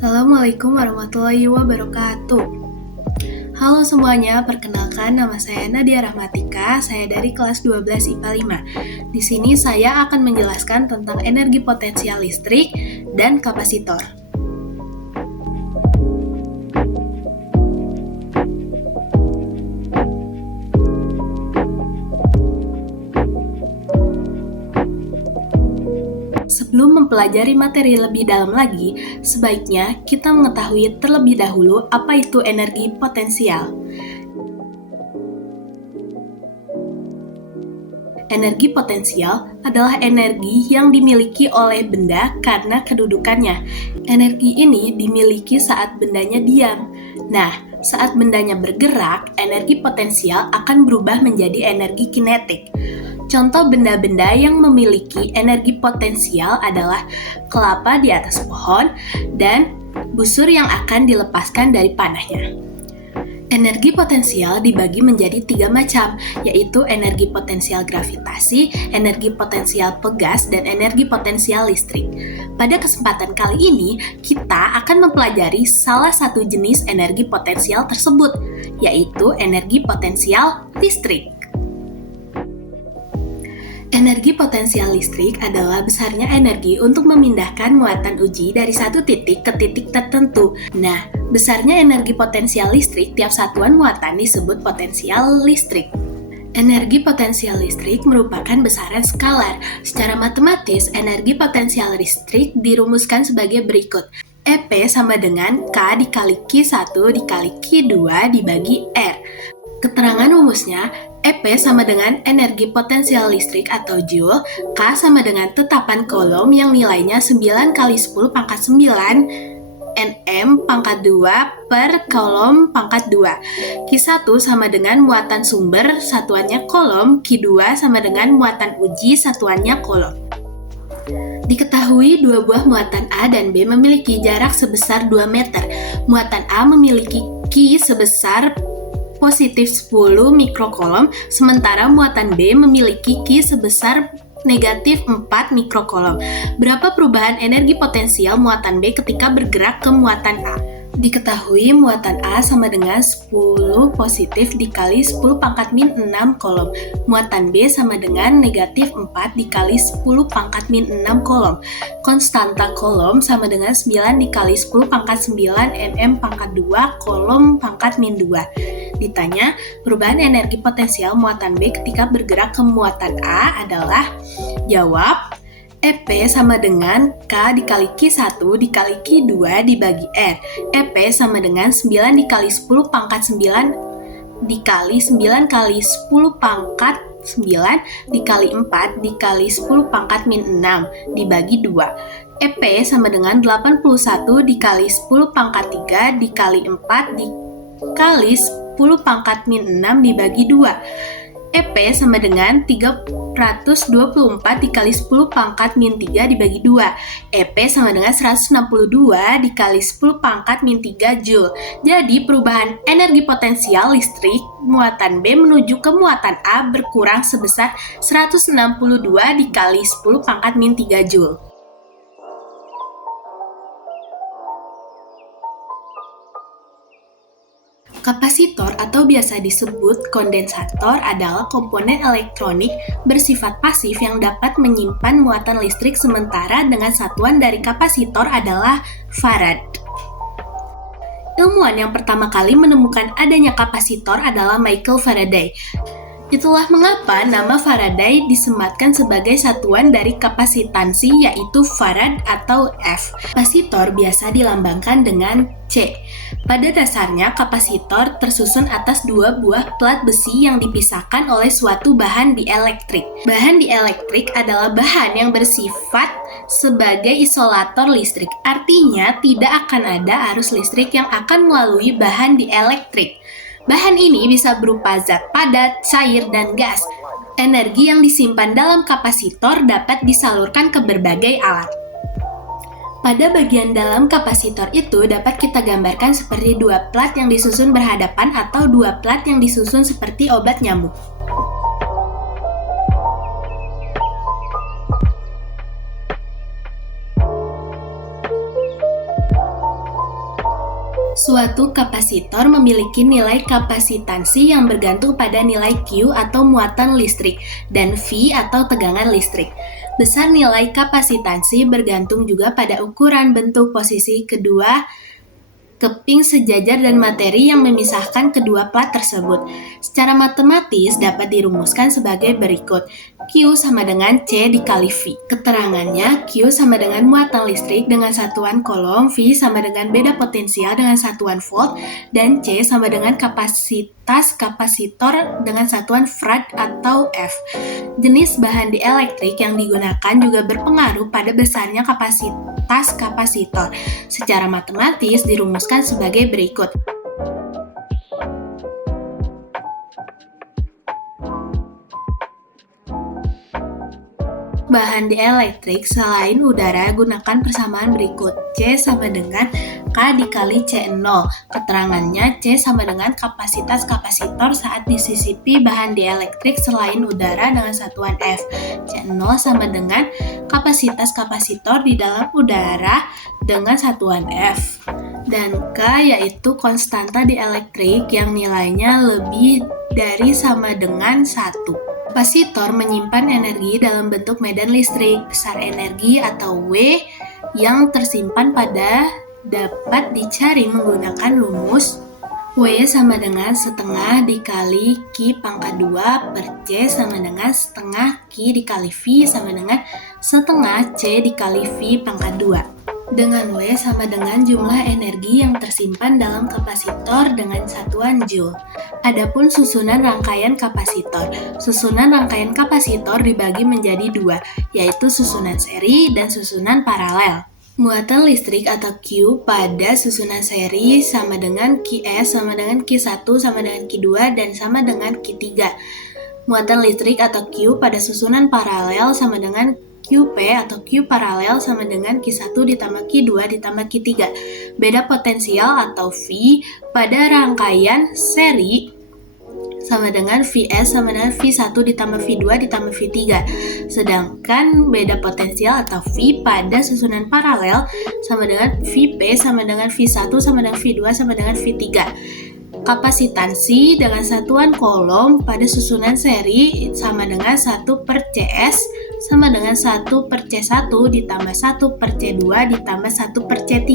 Assalamualaikum warahmatullahi wabarakatuh. Halo semuanya, perkenalkan nama saya Nadia Rahmatika, saya dari kelas 12 IPA 5. Di sini saya akan menjelaskan tentang energi potensial listrik dan kapasitor. Sebelum mempelajari materi lebih dalam lagi, sebaiknya kita mengetahui terlebih dahulu apa itu energi potensial. Energi potensial adalah energi yang dimiliki oleh benda karena kedudukannya. Energi ini dimiliki saat bendanya diam. Nah, saat bendanya bergerak, energi potensial akan berubah menjadi energi kinetik. Contoh benda-benda yang memiliki energi potensial adalah kelapa di atas pohon dan busur yang akan dilepaskan dari panahnya. Energi potensial dibagi menjadi 3 macam, yaitu energi potensial gravitasi, energi potensial pegas, dan energi potensial listrik. Pada kesempatan kali ini, kita akan mempelajari salah satu jenis energi potensial tersebut, yaitu energi potensial listrik. Energi potensial listrik adalah besarnya energi untuk memindahkan muatan uji dari satu titik ke titik tertentu. Nah, besarnya energi potensial listrik tiap satuan muatan disebut potensial listrik. Energi potensial listrik merupakan besaran skalar. Secara matematis, energi potensial listrik dirumuskan sebagai berikut. EP sama dengan K dikali Q1 dikali Q2 dibagi R. Keterangan rumusnya, EP sama dengan energi potensial listrik atau Joule, K sama dengan tetapan Coulomb yang nilainya 9 kali 10 pangkat 9, Nm pangkat 2 per Coulomb pangkat 2. Q1 sama dengan muatan sumber, satuannya Coulomb, Q2 sama dengan muatan uji, satuannya Coulomb. Diketahui dua buah muatan A dan B memiliki jarak sebesar 2 meter. Muatan A memiliki Q sebesar positif 10 mikrocoulomb, sementara muatan B memiliki Q sebesar negatif 4 mikrocoulomb. Berapa perubahan energi potensial muatan B ketika bergerak ke muatan A? Diketahui muatan A sama dengan 10 positif dikali 10 pangkat min 6 coulomb. Muatan B sama dengan negatif 4 dikali 10 pangkat min 6 coulomb. Konstanta coulomb sama dengan 9 dikali 10 pangkat 9 Nm pangkat 2 coulomb pangkat min 2. Ditanya, perubahan energi potensial muatan B ketika bergerak ke muatan A adalah, jawab, EP sama dengan K dikali Q1 dikali Q2 dibagi R. EP sama dengan 9 dikali 10 pangkat 9 dikali 9 kali 10 pangkat 9 dikali 4 dikali 10 pangkat min 6 dibagi 2. EP sama dengan 81 dikali 10 pangkat 3 dikali 4 dikali 10 pangkat min 6 dibagi 2. EP sama dengan 324 dikali 10 pangkat min 3 dibagi 2. EP sama dengan 162 dikali 10 pangkat min 3 Joule. Jadi perubahan energi potensial listrik muatan B menuju ke muatan A berkurang sebesar 162 dikali 10 pangkat min 3 Joule. Kapasitor atau biasa disebut kondensator adalah komponen elektronik bersifat pasif yang dapat menyimpan muatan listrik sementara dengan satuan dari kapasitor adalah farad. Ilmuwan yang pertama kali menemukan adanya kapasitor adalah Michael Faraday. Itulah mengapa nama Faraday disematkan sebagai satuan dari kapasitansi yaitu farad atau F. Kapasitor biasa dilambangkan dengan C. Pada dasarnya, kapasitor tersusun atas 2 buah plat besi yang dipisahkan oleh suatu bahan dielektrik. Bahan dielektrik adalah bahan yang bersifat sebagai isolator listrik. Artinya, tidak akan ada arus listrik yang akan melalui bahan dielektrik. Bahan ini bisa berupa zat padat, cair, dan gas. Energi yang disimpan dalam kapasitor dapat disalurkan ke berbagai alat. Pada bagian dalam kapasitor itu dapat kita gambarkan seperti 2 plat yang disusun berhadapan atau 2 plat yang disusun seperti obat nyamuk. Suatu kapasitor memiliki nilai kapasitansi yang bergantung pada nilai Q atau muatan listrik dan V atau tegangan listrik. Besar nilai kapasitansi bergantung juga pada ukuran, bentuk, posisi kedua keping sejajar dan materi yang memisahkan kedua plat tersebut. Secara matematis dapat dirumuskan sebagai berikut. Q sama dengan C dikali V. Keterangannya, Q sama dengan muatan listrik dengan satuan kolom, V sama dengan beda potensial dengan satuan volt, dan C sama dengan kapasitas kapasitor dengan satuan farad atau F. Jenis bahan dielektrik yang digunakan juga berpengaruh pada besarnya kapasitas kapasitor. Secara matematis dirumuskan sebagai berikut. Bahan dielektrik selain udara gunakan persamaan berikut. C sama dengan K dikali C0. Keterangannya C sama dengan kapasitas kapasitor saat disisipi bahan dielektrik selain udara dengan satuan F. C0 sama dengan kapasitas kapasitor di dalam udara dengan satuan F. Dan K yaitu konstanta dielektrik yang nilainya lebih dari sama dengan 1. Kapasitor menyimpan energi dalam bentuk medan listrik. Besar energi atau W yang tersimpan pada dapat dicari menggunakan rumus W sama dengan setengah dikali Q pangkat 2 per C sama dengan setengah Q dikali V sama dengan setengah C dikali V pangkat 2. Dengan W sama dengan jumlah energi yang tersimpan dalam kapasitor dengan satuan Joule. Adapun susunan rangkaian kapasitor. Susunan rangkaian kapasitor dibagi menjadi dua, yaitu susunan seri dan susunan paralel. Muatan listrik atau Q pada susunan seri sama dengan Qs sama dengan Q1 sama dengan Q2 dan sama dengan Q3. Muatan listrik atau Q pada susunan paralel sama dengan QP atau Q paralel sama dengan Q1 ditambah Q2 ditambah Q3. Beda potensial atau V pada rangkaian seri sama dengan Vs sama dengan V1 ditambah V2 ditambah V3. Sedangkan beda potensial atau V pada susunan paralel sama dengan Vp sama dengan V1 sama dengan V2 sama dengan V3. Kapasitansi dengan satuan kolom pada susunan seri sama dengan 1 per Cs sama dengan 1 per C1 ditambah 1 per C2 ditambah 1 per C3.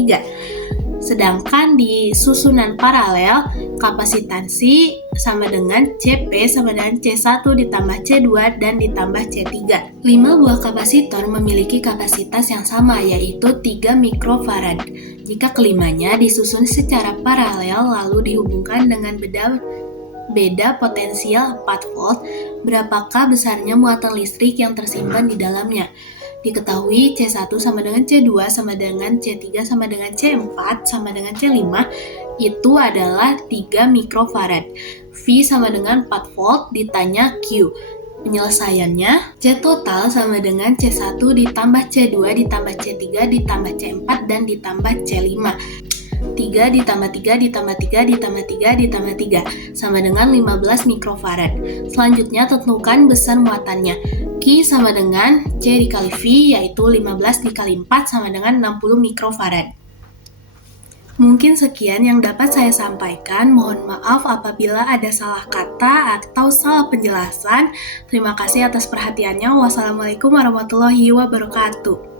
Sedangkan di susunan paralel, kapasitansi sama dengan Cp sama dengan C1 ditambah C2 dan ditambah C3. 5 buah kapasitor memiliki kapasitas yang sama, yaitu 3 mikrofarad. Jika kelimanya disusun secara paralel lalu dihubungkan dengan beda potensial 4 volt, berapakah besarnya muatan listrik yang tersimpan di dalamnya? Diketahui C1 sama dengan C2 sama dengan C3 sama dengan C4 sama dengan C5 itu adalah 3 mikrofarad. V sama dengan 4 volt ditanya Q. Penyelesaiannya, C total sama dengan C1 ditambah C2 ditambah C3 ditambah C4 dan ditambah C5. 3 ditambah 3 ditambah 3 ditambah 3 ditambah 3 sama dengan 15 mikrofarad. Selanjutnya tentukan besar muatannya. Q sama dengan C dikali V yaitu 15 dikali 4 sama dengan 60 mikrofarad. Mungkin sekian yang dapat saya sampaikan. Mohon maaf apabila ada salah kata atau salah penjelasan. Terima kasih atas perhatiannya. Wassalamualaikum warahmatullahi wabarakatuh.